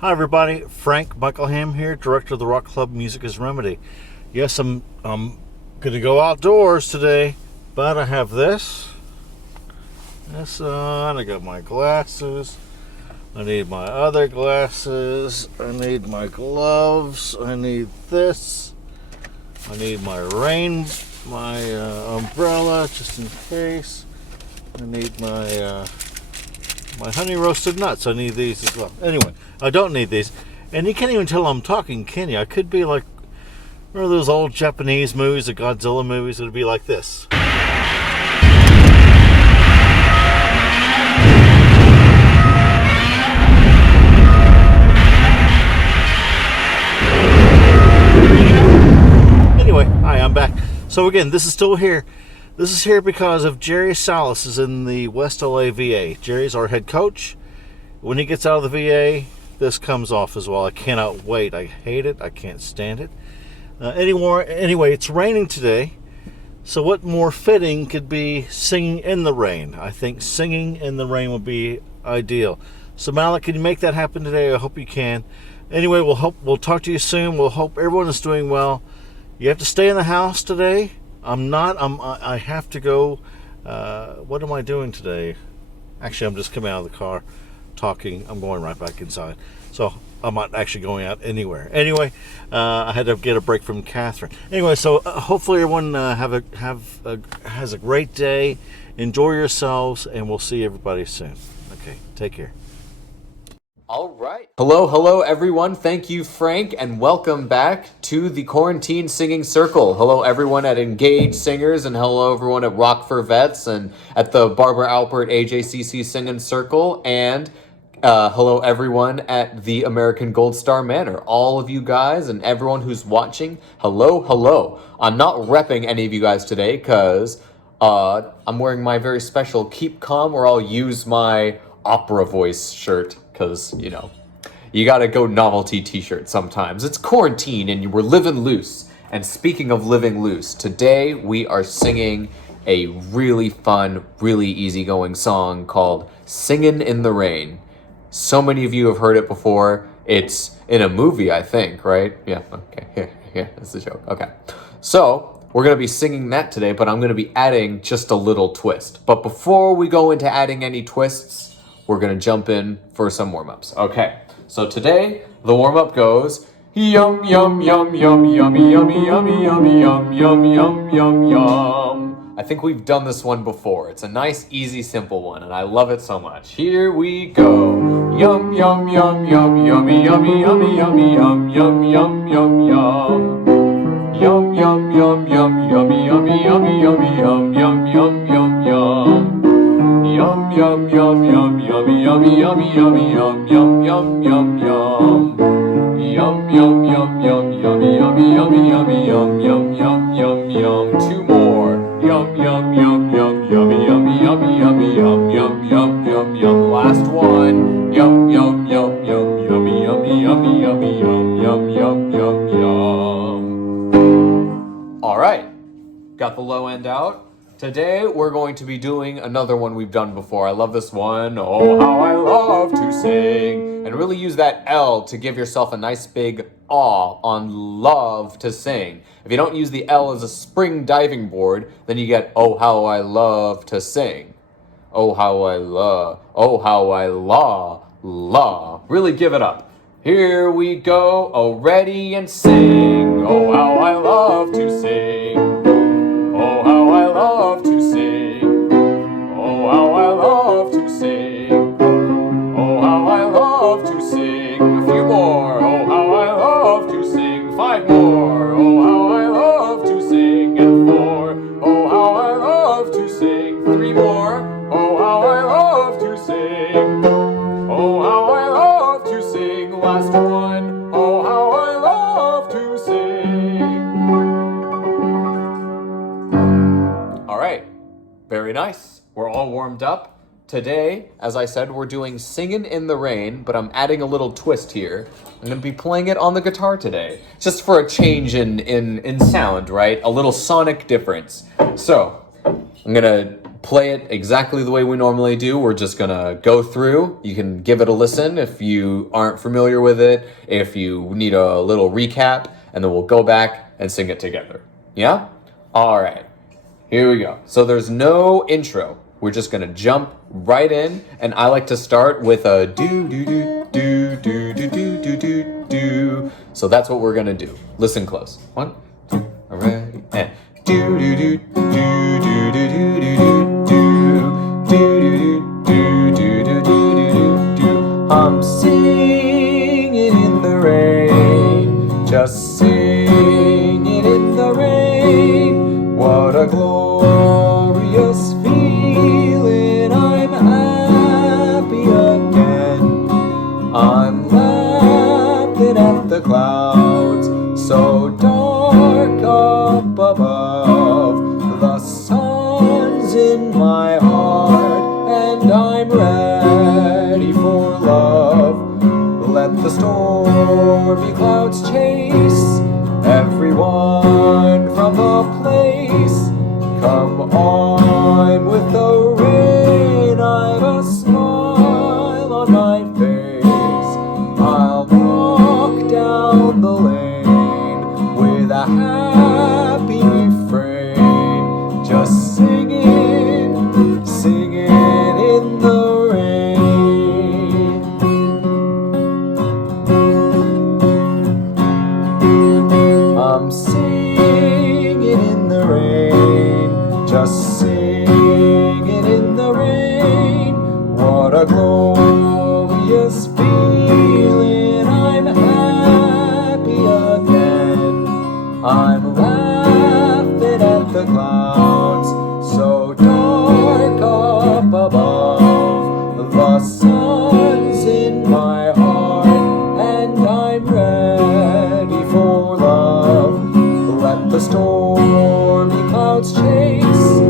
Hi everybody, Frank McIlquham here, director of the Rock Club Music is Remedy. Yes, I'm going to go outdoors today, but I have this on, I got my glasses, I need my other glasses, I need my gloves, I need this, I need my umbrella just in case, I need my honey roasted nuts. I need these as well. Anyway, I don't need these. And you can't even tell I'm talking, can you? I could be like one of those old Japanese movies, the Godzilla movies. It would be like this. Anyway, hi, I'm back. So again, this is still here. This is here because of Jerry Salas is in the West LA VA. Jerry's our head coach. When he gets out of the VA, this comes off as well. I cannot wait. I hate it. I can't stand it. Anyway, it's raining today. So what more fitting could be singing in the rain? I think singing in the rain would be ideal. So Malek, can you make that happen today? I hope you can. Anyway, we'll talk to you soon. We'll hope everyone is doing well. You have to stay in the house today. I have to go. What am I doing today? Actually, I'm just coming out of the car talking. I'm going right back inside. So I'm not actually going out anywhere. Anyway, I had to get a break from Catherine. Anyway, so hopefully everyone has a great day. Enjoy yourselves, and we'll see everybody soon. Okay, take care. All right. Hello, everyone. Thank you, Frank, and welcome back to the Quarantine Singing Circle. Hello, everyone at Engaged Singers, and hello, everyone at Rock for Vets, and at the Barbara Alpert AJCC Singing Circle, and hello, everyone at the American Gold Star Manor. All of you guys and everyone who's watching, hello. I'm not repping any of you guys today because I'm wearing my very special Keep Calm, or I'll use my opera voice shirt. Because, you gotta go novelty t-shirt sometimes. It's quarantine and we're living loose. And speaking of living loose, today we are singing a really fun, really easygoing song called Singin' in the Rain. So many of you have heard it before. It's in a movie, I think, right? Yeah, okay, here, that's the joke. Okay. So, we're gonna be singing that today, but I'm gonna be adding just a little twist. But before we go into adding any twists, we're going to jump in for some warm-ups. Okay, so today, the warm-up goes, yum, yum, yum, yum, yummy, yummy, yummy, yummy, yum, yum, yum, yum, yum. I think we've done this one before. It's a nice, easy, simple one, and I love it so much. Here we go. Yum, yum, yum, yum, yummy, yummy, yummy, yummy, yum, yum, yum, yum, yum. Yum, yum, yum, yum, yummy, yummy, yummy, yummy, yum, yum, yum, yum, yum. Yum, yum, yum, yum, yummy, yummy, yummy, yummy, yum, yum, yum, yum, yum. Yum, yum, yum, yum, yummy, yummy, yummy, yummy, yum, yum, yum, yum, yum. Two more. Yum, yum, yum, yum, yummy, yummy, yummy, yummy, yum, yum, yum, yum, yum. Last one. Yum, yum, yum, yum, yummy, yummy, yummy, yummy, yum, yum, yum, yum, yum. All right. Got the low end out. Today, we're going to be doing another one we've done before. I love this one. Oh, how I love to sing. And really use that L to give yourself a nice big awe on love to sing. If you don't use the L as a spring diving board, then you get, oh, how I love to sing. Oh, how I la. Really give it up. Here we go. Oh, ready and sing. Oh, how I love to sing. Oh, how I love to sing. Oh, how I love to sing. Oh, how I love to sing. A few more. Oh, how I love to sing. 5 more. Oh, how I love to sing. And 4. Oh, how I love to sing. 3 more. Oh, how I love to sing. Oh, how I love to sing. Last one. Oh, how I love to sing. All right, very nice. We're all warmed up. Today, as I said, we're doing Singin' in the Rain, but I'm adding a little twist here. I'm going to be playing it on the guitar today, just for a change in sound, right? A little sonic difference. So, I'm going to play it exactly the way we normally do. We're just gonna go through. You can give it a listen if you aren't familiar with it, if you need a little recap, and then we'll go back and sing it together. Yeah? All right. Here we go. So there's no intro. We're just gonna jump right in, and I like to start with a do do do do do do do do do do. So that's what we're gonna do. Listen close. 1, 2, all right, and do do do do do do do do do. I'm singing in the rain, just singing in the rain. What a glorious feeling, I'm happy again. I'm laughing at the clouds, so dark up above. The sun's in my heart, and I'm ready for love. Let the stormy clouds chase everyone from the place. Come on with the rain, I've a smile on my face. I'll walk down the lane with a happy refrain, just singing, singing in the rain. I'm singing in the rain, just singing in the rain. What a glorious feeling, I'm happy again. I'm laughing at the clouds, so dark up above. The sun's in my heart, and I'm ready for love. Let the stormy clouds chase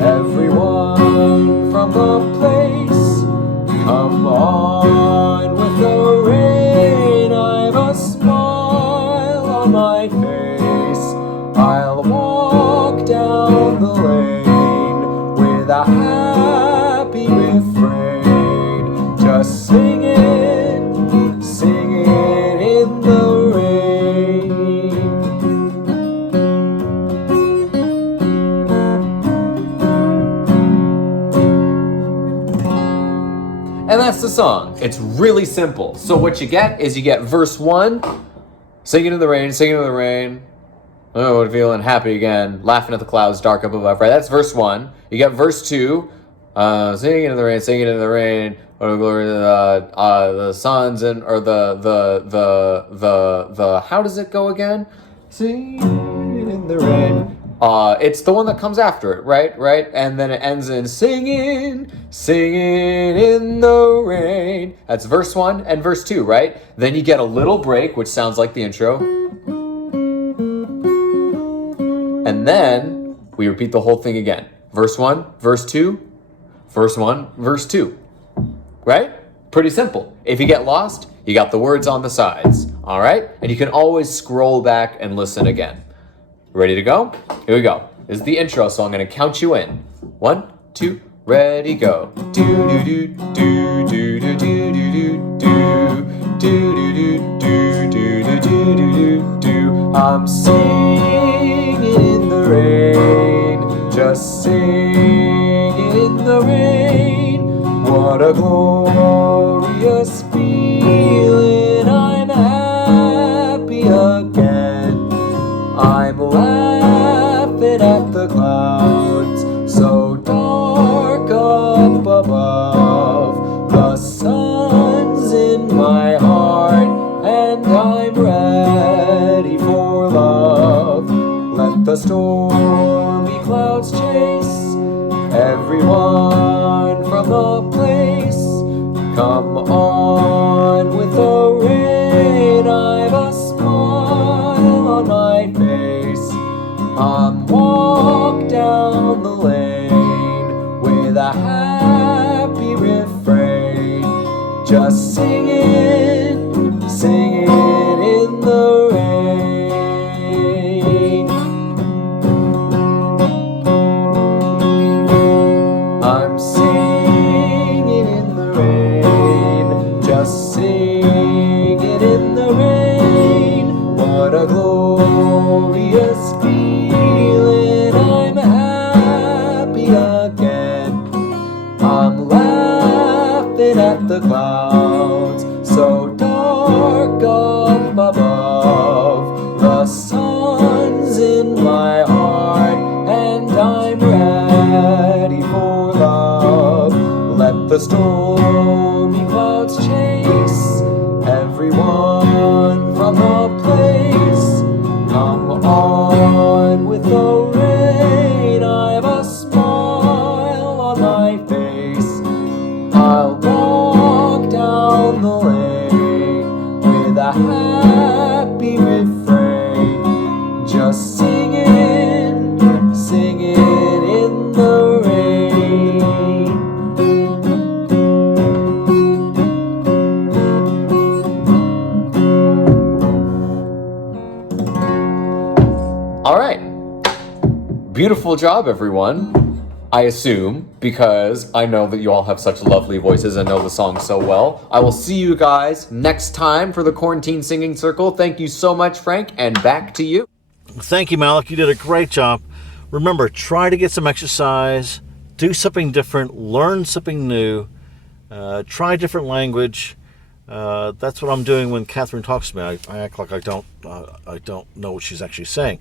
everyone from the place. Come on with the rain, I've a smile on my face. I'll walk down the lane with a happy refrain, just singing, singing in the rain. And that's the song. It's really simple. So what you get is you get verse 1, singing in the rain, singing in the rain. Oh, feeling happy again, laughing at the clouds, dark up above. Right, that's verse 1. You get verse 2, singing in the rain, singing in the rain. What a glory, the sun's and or the. How does it go again? Singing in the rain. It's the one that comes after it, right? Right? And then it ends in singing, singing in the rain. That's verse 1 and verse 2, right? Then you get a little break, which sounds like the intro. And then we repeat the whole thing again. Verse 1, verse 2, verse 1, verse 2. Right? Pretty simple. If you get lost, you got the words on the sides. All right? And you can always scroll back and listen again. Ready to go? Here we go. This is the intro, so I'm going to count you in. 1, 2, ready, go. Do do do do do do do do do do do do do do do do. I'm singing in the rain, just singing in the rain. What a glorious feeling, I'm happy again. I'm laughing at the clouds, so dark up above. The sun's in my heart, and I'm ready for love. Let the stormy clouds chase everyone from the place. Come on with the rain, I've a smile on my face. I'm walk down the lane with a happy refrain, just singing, singing in the rain. the stormy clouds chase everyone from the place. Come on with the rain, I've a smile on my face. I'll walk down the lane with a happy refrain, just singing, singing in the rain. All right. Beautiful job, everyone. I assume, because I know that you all have such lovely voices and know the song so well. I will see you guys next time for the Quarantine Singing Circle. Thank you so much, Frank, and back to you. Thank you, Malek. You did a great job. Remember, try to get some exercise, do something different, learn something new, try a different language. That's what I'm doing when Catherine talks to me. I act like I don't know what she's actually saying.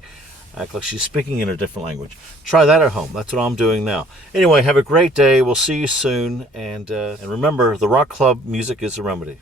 I act like she's speaking in a different language. Try that at home. That's what I'm doing now. Anyway, have a great day. We'll see you soon. And remember, the Rock Club music is the remedy.